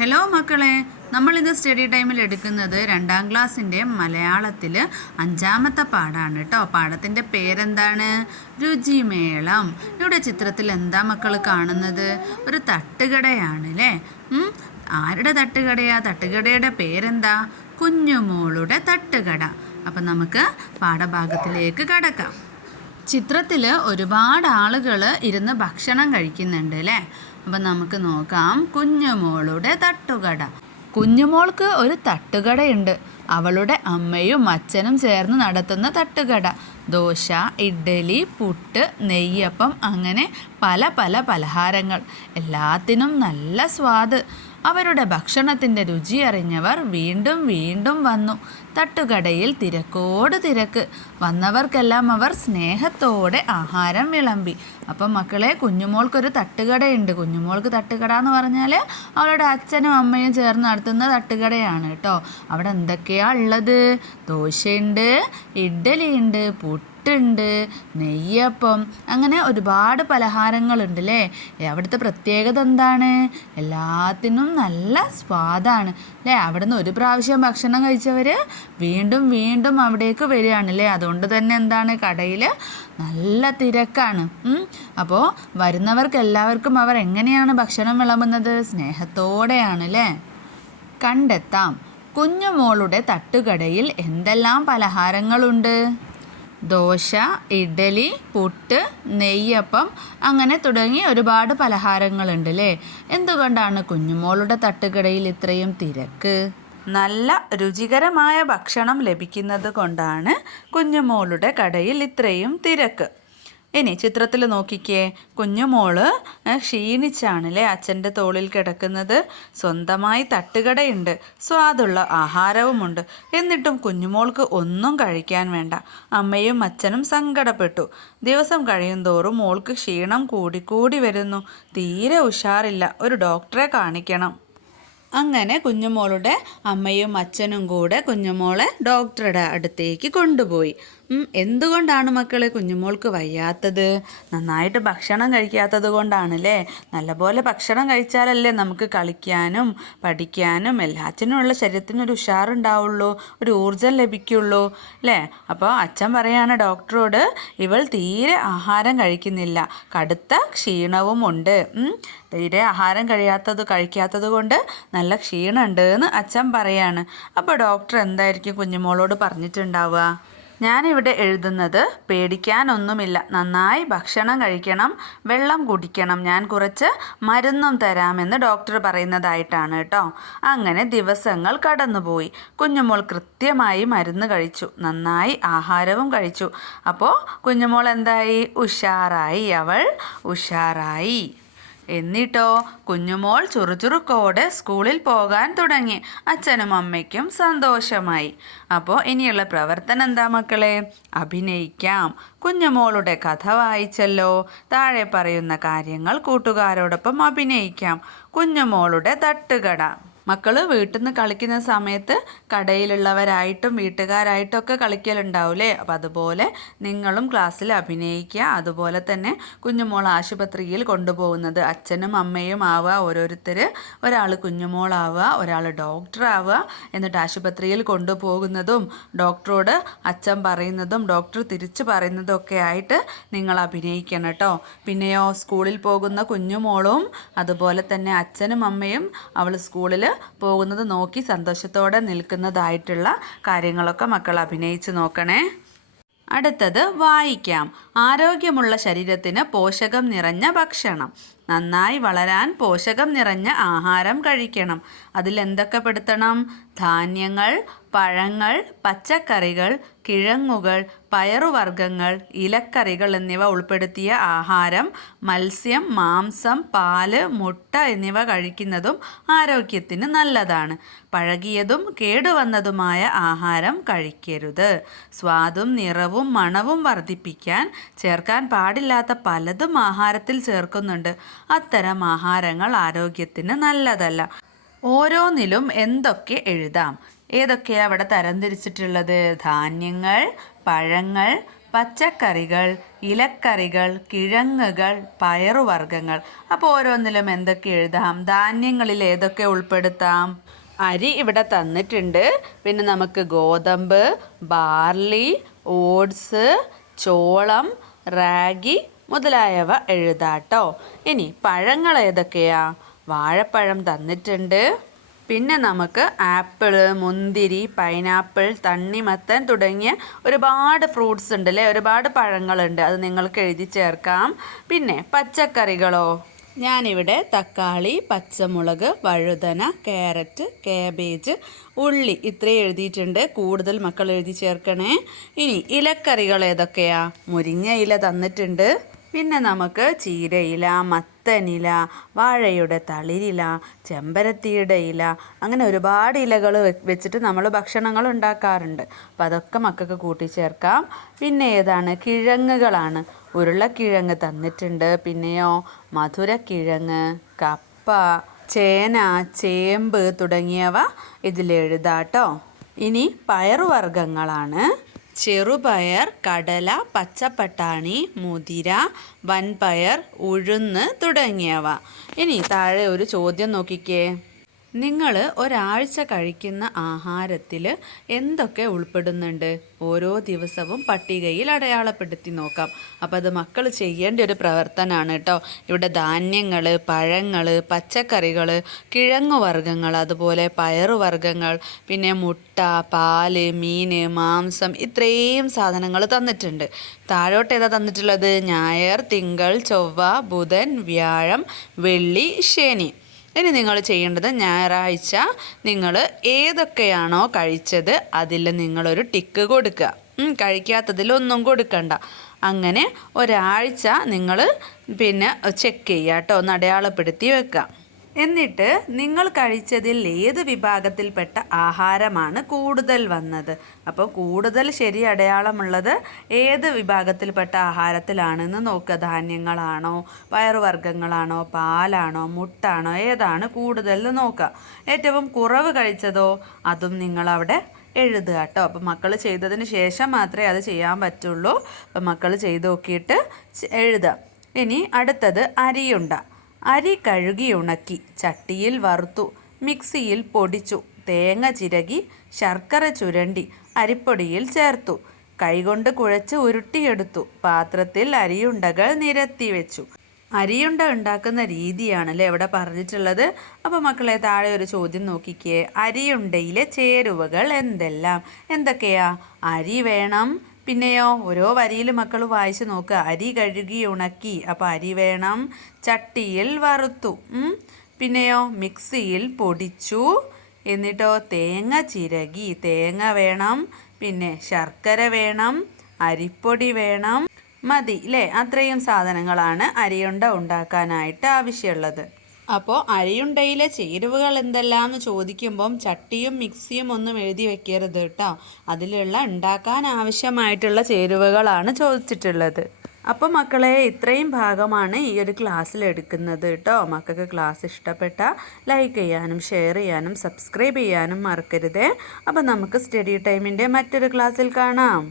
Hello മക്കളെ. നമ്മൾ ഇന്ന് സ്റ്റഡി ടൈമിൽ എടുക്കുന്നത് രണ്ടാം ക്ലാസ്സിന്റെ മലയാളത്തിൽ അഞ്ചാമത്തെ പാടാണ് കേട്ടോ. പാഠത്തിന്റെ പേരെന്താണ്? രുചിമേളം. ഇവിടെ ചിത്രത്തിൽ എന്താ മക്കൾ കാണുന്നത്? ഒരു തട്ടുകടയാണ് അല്ലേ ആരുടെ തട്ടുകടയാ? തട്ടുകടയുടെ പേരെന്താ? കുഞ്ഞുമോളുടെ തട്ടുകട. അപ്പം നമുക്ക് പാഠഭാഗത്തിലേക്ക് കടക്കാം. ചിത്രത്തിൽ ഒരുപാട് ആളുകൾ ഇരുന്ന് ഭക്ഷണം കഴിക്കുന്നുണ്ട് അല്ലേ അപ്പം നമുക്ക് നോക്കാം. കുഞ്ഞുമോളുടെ തട്ടുകട. കുഞ്ഞുമോൾക്ക് ഒരു തട്ടുകടയുണ്ട്. അവളുടെ അമ്മയും അച്ഛനും ചേർന്ന് നടത്തുന്ന തട്ടുകട. ദോശ ഇഡ്ഡലി പുട്ട് നെയ്യപ്പം അങ്ങനെ പല പല പലഹാരങ്ങൾ. എല്ലാത്തിനും നല്ല സ്വാദ്. അവരുടെ ഭക്ഷണത്തിന്റെ രുചി അറിഞ്ഞവർ വീണ്ടും വീണ്ടും വന്നു. തട്ടുകടയിൽ തിരക്കോട് തിരക്ക്. വന്നവർക്കെല്ലാം അവർ സ്നേഹത്തോടെ ആഹാരം വിളമ്പി. അപ്പം മക്കളെ കുഞ്ഞുമോൾക്കൊരു തട്ടുകടയുണ്ട്. കുഞ്ഞുമോൾക്ക് തട്ടുകട എന്ന് പറഞ്ഞാൽ അവളുടെ അച്ഛനും അമ്മയും ചേർന്ന് നടത്തുന്ന തട്ടുകടയാണ് കേട്ടോ. അവിടെ എന്തൊക്കെയാ ഉള്ളത്? ദോശയുണ്ട് ഇഡ്ഡലിയുണ്ട് പുട്ട് പുട്ടുണ്ട് നെയ്യപ്പം അങ്ങനെ ഒരുപാട് പലഹാരങ്ങളുണ്ട് അല്ലേ അവിടുത്തെ പ്രത്യേകത എന്താണ്? എല്ലാത്തിനും നല്ല സ്വാദാണ് അല്ലേ? അവിടുന്ന് ഒരു പ്രാവശ്യം ഭക്ഷണം കഴിച്ചവർ വീണ്ടും വീണ്ടും അവിടേക്ക് വരികയാണ് അല്ലേ അതുകൊണ്ട് തന്നെ എന്താണ്? കടയിൽ നല്ല തിരക്കാണ് അപ്പോൾ വരുന്നവർക്ക് എല്ലാവർക്കും അവർ എങ്ങനെയാണ് ഭക്ഷണം വിളമ്പുന്നത്? സ്നേഹത്തോടെയാണ് അല്ലേ? കണ്ടെത്താം. കുഞ്ഞുമോളുടെ തട്ടുകടയിൽ എന്തെല്ലാം പലഹാരങ്ങളുണ്ട്? ദോശ ഇഡ്ഡലി പുട്ട് നെയ്യപ്പം അങ്ങനെ തുടങ്ങി ഒരുപാട് പലഹാരങ്ങളുണ്ട് അല്ലേ എന്തുകൊണ്ടാണ് കുഞ്ഞുമോളുടെ തട്ടുകടയിൽ ഇത്രയും തിരക്ക്? നല്ല രുചികരമായ ഭക്ഷണം ലഭിക്കുന്നത് കൊണ്ടാണ് കുഞ്ഞുമോളുടെ കടയിൽ ഇത്രയും തിരക്ക്. ഇനി ചിത്രത്തിൽ നോക്കിക്കേ. കുഞ്ഞുമോൾ ക്ഷീണിച്ചാണല്ലേ അച്ഛന്റെ തോളിൽ കിടക്കുന്നത്. സ്വന്തമായി തട്ടുകടയുണ്ട്. സ്വാദുള്ള ആഹാരവുമുണ്ട്. എന്നിട്ടും കുഞ്ഞുമോൾക്ക് ഒന്നും കഴിക്കാൻ വേണ്ട. അമ്മയും അച്ഛനും സങ്കടപ്പെട്ടു. ദിവസം കഴിയും തോറും മോൾക്ക് ക്ഷീണം കൂടിക്കൂടി വരുന്നു. തീരെ ഉഷാറില്ല. ഒരു ഡോക്ടറെ കാണിക്കണം. അങ്ങനെ കുഞ്ഞുമോളുടെ അമ്മയും അച്ഛനും കൂടെ കുഞ്ഞുമോളെ ഡോക്ടറുടെ അടുത്തേക്ക് കൊണ്ടുപോയി. എന്തുകൊണ്ടാണ് മക്കളെ കുഞ്ഞുമോൾക്ക് വയ്യാത്തത്? നന്നായിട്ട് ഭക്ഷണം കഴിക്കാത്തത് കൊണ്ടാണല്ലേ? നല്ലപോലെ ഭക്ഷണം കഴിച്ചാലല്ലേ നമുക്ക് കളിക്കാനും പഠിക്കാനും എല്ലാത്തിനുമുള്ള ശരീരത്തിനൊരു ഉഷാറുണ്ടാവുള്ളൂ ഒരു ഊർജം ലഭിക്കുള്ളൂ അല്ലേ? അപ്പോൾ അച്ഛൻ പറയാണ് ഡോക്ടറോട് ഇവൾ തീരെ ആഹാരം കഴിക്കുന്നില്ല. കടുത്ത ക്ഷീണവും ഉണ്ട്. തീരെ ആഹാരം കഴിയാത്തത് കഴിക്കാത്തത് കൊണ്ട് നല്ല ക്ഷീണമുണ്ട് എന്ന് അച്ഛൻ പറയാണ്. അപ്പോൾ ഡോക്ടർ എന്തായിരിക്കും കുഞ്ഞുമോളോട് പറഞ്ഞിട്ടുണ്ടാവുക? ഞാനിവിടെ എഴുതുന്നത് പേടിക്കാനൊന്നുമില്ല. നന്നായി ഭക്ഷണം കഴിക്കണം വെള്ളം കുടിക്കണം. ഞാൻ കുറച്ച് മരുന്നും തരാമെന്ന് ഡോക്ടർ പറയുന്നതായിട്ടാണ് കേട്ടോ. അങ്ങനെ ദിവസങ്ങൾ കടന്നുപോയി. കുഞ്ഞുമോൾ കൃത്യമായി മരുന്ന് കഴിച്ചു. നന്നായി ആഹാരവും കഴിച്ചു. അപ്പോൾ കുഞ്ഞുമോൾ എന്തായി? ഉഷാറായി. അവൾ ഉഷാറായി. എന്നിട്ടോ കുഞ്ഞുമോൾ ചുറുചുറുക്കോടെ സ്കൂളിൽ പോകാൻ തുടങ്ങി. അച്ഛനും അമ്മയ്ക്കും സന്തോഷമായി. അപ്പോൾ ഇനിയുള്ള പ്രവർത്തനം എന്താ മക്കളെ? അഭിനയിക്കാം. കുഞ്ഞുമോളുടെ കഥ വായിച്ചല്ലോ. താഴെ പറയുന്ന കാര്യങ്ങൾ കൂട്ടുകാരോടൊപ്പം അഭിനയിക്കാം. കുഞ്ഞുമോളുടെ തട്ടുകട. മക്കൾ വീട്ടിൽ നിന്ന് കളിക്കുന്ന സമയത്ത് കടയിലുള്ളവരായിട്ടും വീട്ടുകാരായിട്ടും ഒക്കെ കളിക്കലുണ്ടാവില്ലേ അപ്പം അതുപോലെ നിങ്ങളും ക്ലാസ്സിൽ അഭിനയിക്കുക. അതുപോലെ തന്നെ കുഞ്ഞുമോൾ ആശുപത്രിയിൽ കൊണ്ടുപോകുന്നത്. അച്ഛനും അമ്മയും ആവുക ഓരോരുത്തർ ഒരാൾ കുഞ്ഞുമോളാവുക ഒരാൾ ഡോക്ടറാവുക എന്നിട്ട് ആശുപത്രിയിൽ കൊണ്ടുപോകുന്നതും ഡോക്ടറോട് അച്ഛൻ പറയുന്നതും ഡോക്ടർ തിരിച്ചു പറയുന്നതും ഒക്കെ ആയിട്ട് നിങ്ങൾ അഭിനയിക്കണം കേട്ടോ. പിന്നെയോ സ്കൂളിൽ പോകുന്ന കുഞ്ഞുമോളും അതുപോലെ തന്നെ അച്ഛനും അമ്മയും അവൾ സ്കൂളിൽ പോകുന്നത് നോക്കി സന്തോഷത്തോടെ നിൽക്കുന്നതായിട്ടുള്ള കാര്യങ്ങളൊക്കെ മക്കൾ അഭിനയിച്ച് നോക്കണേ. അടുത്തത് വായിക്കാം. ആരോഗ്യമുള്ള ശരീരത്തിന് പോഷകം നിറഞ്ഞ ഭക്ഷണം. നന്നായി വളരാൻ പോഷകം നിറഞ്ഞ ആഹാരം കഴിക്കണം. അതിൽ എന്തൊക്കെ പെടുത്തണം? ധാന്യങ്ങൾ പഴങ്ങൾ പച്ചക്കറികൾ കിഴങ്ങുകൾ പയറുവർഗങ്ങൾ ഇലക്കറികൾ എന്നിവ ഉൾപ്പെടുത്തിയ ആഹാരം മത്സ്യം മാംസം പാൽ മുട്ട എന്നിവ കഴിക്കുന്നതും ആരോഗ്യത്തിന് നല്ലതാണ്. പഴകിയതും കേടുവന്നതുമായ ആഹാരം കഴിക്കരുത്. സ്വാദും നിറവും മണവും വർദ്ധിപ്പിക്കാൻ ചേർക്കാൻ പാടില്ലാത്ത പലതും ആഹാരത്തിൽ ചേർക്കുന്നുണ്ട്. അത്തരം ആഹാരങ്ങൾ ആരോഗ്യത്തിന് നല്ലതല്ല. ഓരോന്നിലും എന്തൊക്കെ എഴുതാം? ഏതൊക്കെയാണ് അവിടെ തരംതിരിച്ചിട്ടുള്ളത് ധാന്യങ്ങൾ പഴങ്ങൾ പച്ചക്കറികൾ ഇലക്കറികൾ കിഴങ്ങുകൾ പയറുവർഗങ്ങൾ. അപ്പോൾ ഓരോന്നിലും എന്തൊക്കെ എഴുതാം? ധാന്യങ്ങളിൽ ഏതൊക്കെ ഉൾപ്പെടുത്താം? അരി ഇവിടെ തന്നിട്ടുണ്ട്. പിന്നെ നമുക്ക് ഗോതമ്പ് ബാർലി ഓട്സ് ചോളം റാഗി മുതലായവ എഴുതാട്ടോ. ഇനി പഴങ്ങൾ ഏതൊക്കെയാ? വാഴപ്പഴം തന്നിട്ടുണ്ട്. പിന്നെ നമുക്ക് ആപ്പിൾ മുന്തിരി പൈനാപ്പിൾ തണ്ണിമത്തൻ തുടങ്ങിയ ഒരുപാട് ഫ്രൂട്ട്സ് ഉണ്ട് അല്ലേ ഒരുപാട് പഴങ്ങളുണ്ട്. അത് നിങ്ങൾക്ക് എഴുതി ചേർക്കാം. പിന്നെ പച്ചക്കറികളോ? ഞാനിവിടെ തക്കാളി പച്ചമുളക് വഴുതന ക്യാരറ്റ് കാബേജ് ഉള്ളി ഇത്രയും എഴുതിയിട്ടുണ്ട്. കൂടുതൽ മക്കൾ എഴുതി ചേർക്കണേ. ഇനി ഇലക്കറികൾ ഏതൊക്കെയാ? മുരിങ്ങ ഇല തന്നിട്ടുണ്ട്. പിന്നെ നമുക്ക് ചീരയില മത്തനില വാഴയുടെ തളിരില ചെമ്പരത്തിയുടെ ഇല അങ്ങനെ ഒരുപാട് ഇലകൾ വെച്ചിട്ട് നമ്മൾ ഭക്ഷണങ്ങൾ ഉണ്ടാക്കാറുണ്ട്. അപ്പോൾ അതൊക്കെ മക്കൾക്ക് കൂട്ടിച്ചേർക്കാം. പിന്നെ ഏതാണ്? കിഴങ്ങുകളാണ്. ഉരുളക്കിഴങ്ങ് തന്നിട്ടുണ്ട്. പിന്നെയോ? മധുരക്കിഴങ്ങ് കപ്പ ചേന ചേമ്പ് തുടങ്ങിയവ ഇതിലെഴുതാട്ടോ ഇനി പയറുവർഗങ്ങളാണ്. ചെറുപയർ കടല പച്ചപ്പട്ടാണി മുതിര വൻപയർ ഉഴുന്ന് തുടങ്ങിയവ. ഇനി താഴെ ഒരു ചോദ്യം നോക്കിക്കേ. നിങ്ങൾ ഒരാഴ്ച കഴിക്കുന്ന ആഹാരത്തിൽ എന്തൊക്കെ ഉൾപ്പെടുന്നുണ്ട്? ഓരോ ദിവസവും പട്ടികയിൽ അടയാളപ്പെടുത്തി നോക്കാം. അപ്പോൾ അത് മക്കൾ ചെയ്യേണ്ട ഒരു പ്രവർത്തനമാണ് കേട്ടോ ഇവിടെ ധാന്യങ്ങൾ പഴങ്ങൾ പച്ചക്കറികൾ കിഴങ്ങുവർഗങ്ങൾ അതുപോലെ പയറുവർഗങ്ങൾ പിന്നെ മുട്ട പാൽ മീൻ മാംസം ഇത്രയും സാധനങ്ങൾ തന്നിട്ടുണ്ട്. താഴോട്ട് ഏതാ തന്നിട്ടുള്ളത്? ഞായർ തിങ്കൾ ചൊവ്വ ബുധൻ വ്യാഴം വെള്ളി ശനി. ഇനി നിങ്ങൾ ചെയ്യേണ്ടത് ഞായറാഴ്ച നിങ്ങൾ ഏതൊക്കെയാണോ കഴിച്ചത് അതിൽ നിങ്ങളൊരു ടിക്ക് കൊടുക്കുക. കഴിക്കാത്തതിൽ ഒന്നും കൊടുക്കണ്ട. അങ്ങനെ ഒരാഴ്ച നിങ്ങൾ പിന്നെ ചെക്ക് ചെയ്യുക കേട്ടോ ഒന്ന് അടയാളപ്പെടുത്തി വെക്കുക. എന്നിട്ട് നിങ്ങൾ കഴിച്ചതിൽ ഏത് വിഭാഗത്തിൽപ്പെട്ട ആഹാരമാണ് കൂടുതൽ വന്നത്? അപ്പോൾ കൂടുതൽ ശരി അടയാളമുള്ളത് ഏത് വിഭാഗത്തിൽപ്പെട്ട ആഹാരത്തിലാണെന്ന് നോക്കുക. ധാന്യങ്ങളാണോ പയറുവർഗങ്ങളാണോ പാലാണോ മുട്ടാണോ ഏതാണ് കൂടുതൽ നോക്കുക. ഏറ്റവും കുറവ് കഴിച്ചതോ അതും നിങ്ങളവിടെ എഴുതുക കേട്ടോ. അപ്പം മക്കൾ ചെയ്തതിന് ശേഷം മാത്രമേ അത് ചെയ്യാൻ പറ്റുള്ളൂ. അപ്പം മക്കൾ ചെയ്ത് നോക്കിയിട്ട് എഴുതുക. ഇനി അടുത്തത് അരിയുണ്ട. അരി കഴുകി ഉണക്കി ചട്ടിയിൽ വറുത്തു മിക്സിയിൽ പൊടിച്ചു തേങ്ങ ചിരകി ശർക്കര ചുരണ്ടി അരിപ്പൊടിയിൽ ചേർത്തു. കൈകൊണ്ട് കുഴച്ച് ഉരുട്ടിയെടുത്തു. പാത്രത്തിൽ അരിയുണ്ടകൾ നിരത്തി വെച്ചു. അരിയുണ്ട ഉണ്ടാക്കുന്ന രീതിയാണല്ലേ ഇവിടെ പറഞ്ഞിട്ടുള്ളത്? അപ്പോൾ മക്കളെ താഴെ ഒരു ചോദ്യം നോക്കിക്കേ. അരിയുണ്ടയിലെ ചേരുവകൾ എന്തെല്ലാം? എന്തൊക്കെയാ? അരി വേണം പിന്നെയോ ഓരോ വരിയിൽ മക്കൾ വായിച്ച് നോക്കുക അരി കഴുകി ഉണക്കി. അപ്പോൾ അരി വേണം. ചട്ടിയിൽ വറുത്തു. പിന്നെയോ മിക്സിയിൽ പൊടിച്ചു. എന്നിട്ടോ തേങ്ങ ചിരകി. തേങ്ങ വേണം. പിന്നെ ശർക്കര വേണം. അരിപ്പൊടി വേണം. മതി അല്ലേ അത്രയും സാധനങ്ങളാണ് അരിയുണ്ട ഉണ്ടാക്കാനായിട്ട് ആവശ്യമുള്ളത്. അപ്പോൾ അരിയുണ്ടയിലെ ചേരുവകൾ എന്തെല്ലാം എന്ന് ചോദിക്കുമ്പം ചട്ടിയും മിക്സിയും ഒന്നും എഴുതി വെക്കരുത് കേട്ടോ. അതിലുള്ള ഉണ്ടാക്കാൻ ആവശ്യമായിട്ടുള്ള ചേരുവകളാണ് ചോദിച്ചിട്ടുള്ളത്. അപ്പോൾ മക്കളെ ഇത്രയും ഭാഗമാണ് ഈ ഒരു ക്ലാസ്സിൽ എടുക്കുന്നത് കേട്ടോ. മക്കൾക്ക് ക്ലാസ് ഇഷ്ടപ്പെട്ട ലൈക്ക് ചെയ്യാനും ഷെയർ ചെയ്യാനും സബ്സ്ക്രൈബ് ചെയ്യാനും മറക്കരുതേ. അപ്പോൾ നമുക്ക് സ്റ്റഡി ടൈമിന്റെ മറ്റൊരു ക്ലാസ്സിൽ കാണാം.